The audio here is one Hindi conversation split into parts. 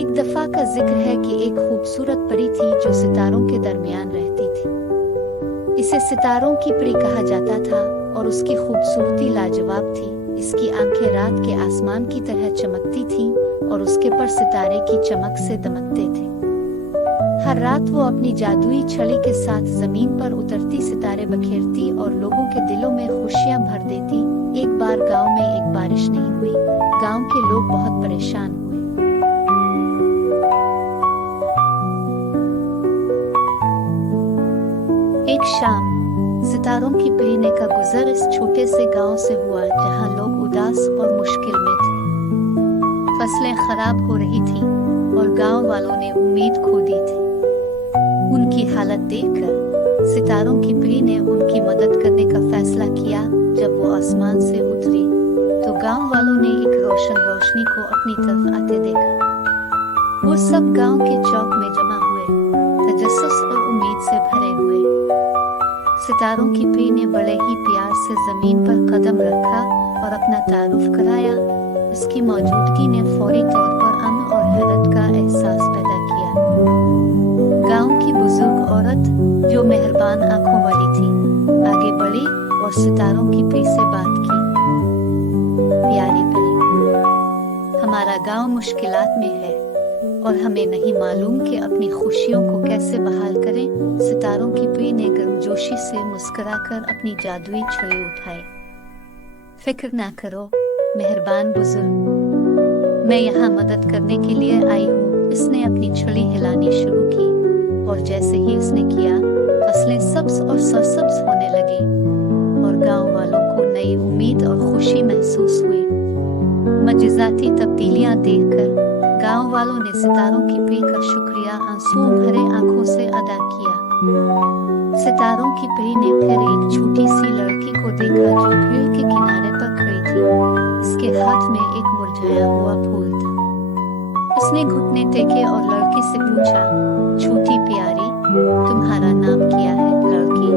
एक दफा का जिक्र है कि एक खूबसूरत परी थी जो सितारों के दरमियान रहती थी। इसे सितारों की परी कहा जाता था और उसकी खूबसूरती लाजवाब थी। इसकी आंखें रात के आसमान की तरह चमकती थीं और उसके पर सितारे की चमक से दमकते थे। हर रात वो अपनी जादुई छड़ी के साथ जमीन पर उतरती सितारे बखेरती और लोगों के दिलों में खुशियां भर देती। एक बार गांव में एक बारिश नहीं हुई। गांव के लोग बहुत परेशान हुए। एक शाम सितारों की पीने का गुजर इस छोटे से गांव से हुआ जहां लोग उदास और मुश्किल में थे। फसलें खराब हो रही थीं और गांव वालों ने उम्मीद खो दी थी। उनकी हालत देखकर सितारों की परी ने उनकी मदद करने का फैसला किया। जब वो आसमान से उतरी तो गांव वालों ने एक रोशनी को अपनी तरफ आते देखा। वो सब गांव के चौक में जमा हुए, तजस्सुस और उम्मीद से भरे हुए। सितारों की परी ने बड़े ही प्यार से जमीन पर कदम रखा और अपना तारुफ कराया। उसकी मौजूदगी ने फौरी तौर पर अमन और हैरत का एहसास पैदा किया। गांव की बुजुर्ग औरत जो मेहरबान आंखों वाली थी आगे बढ़ी और सितारों की परी से बात की। प्यारी परी, हमारा गांव मुश्किलात में है और हमें नहीं मालूम कि अपनी खुशियों को कैसे बहाल करें। सितारों की परी ने गर्मजोशी से मुस्कुराकर अपनी जादुई छड़ी उठाई। फिक्र ना करो मेहरबान बुजुर्ग, मैं यहाँ मदद करने के लिए आई हूँ। इसने अपनी छड़ी हिलानी शुरू की और जैसे ही उसने किया फसलें सब्ज और सरसब्ज होने लगी और गांव वालों को नई उम्मीद और खुशी महसूस हुई। मजेदाती तब्दीलियां देखकर गांव वालों ने सितारों की परी का शुक्रिया आंसुओं भरे आंखों से अदा किया। सितारों की परी ने फिर एक छोटी सी लड़की को देखा जो भीड़ के किनारे पर खड़ी थी। इसके हाथ में एक मुरझाया हुआ फूल था। उसने घुटने टेके और लड़की से पूछा, छोटी प्यारी, तुम्हारा नाम क्या है? लड़की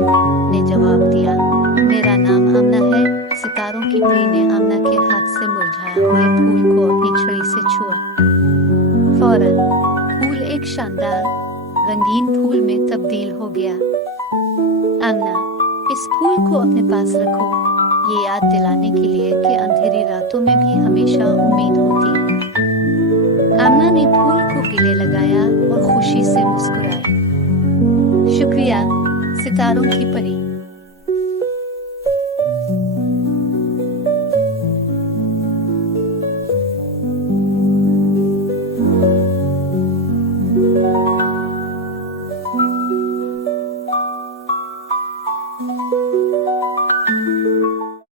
ने जवाब दिया, मेरा नाम आमना है। सितारों की परी ने आमना के हाथ से मुरझाए हुए फूल को अपनी छड़ी से छुआ। फौरन फूल एक शानदार रंगीन फूल में तब्दील हो गया। आमना, इस फूल को अपने पास रखो, ये याद दिलाने के लिए कि अंधेरी रातों में भी हमेशा उम्मीद होती है। आमना ने फूल को गले लगाया और खुशी से मुस्कुराई। शुक्रिया सितारों की परी।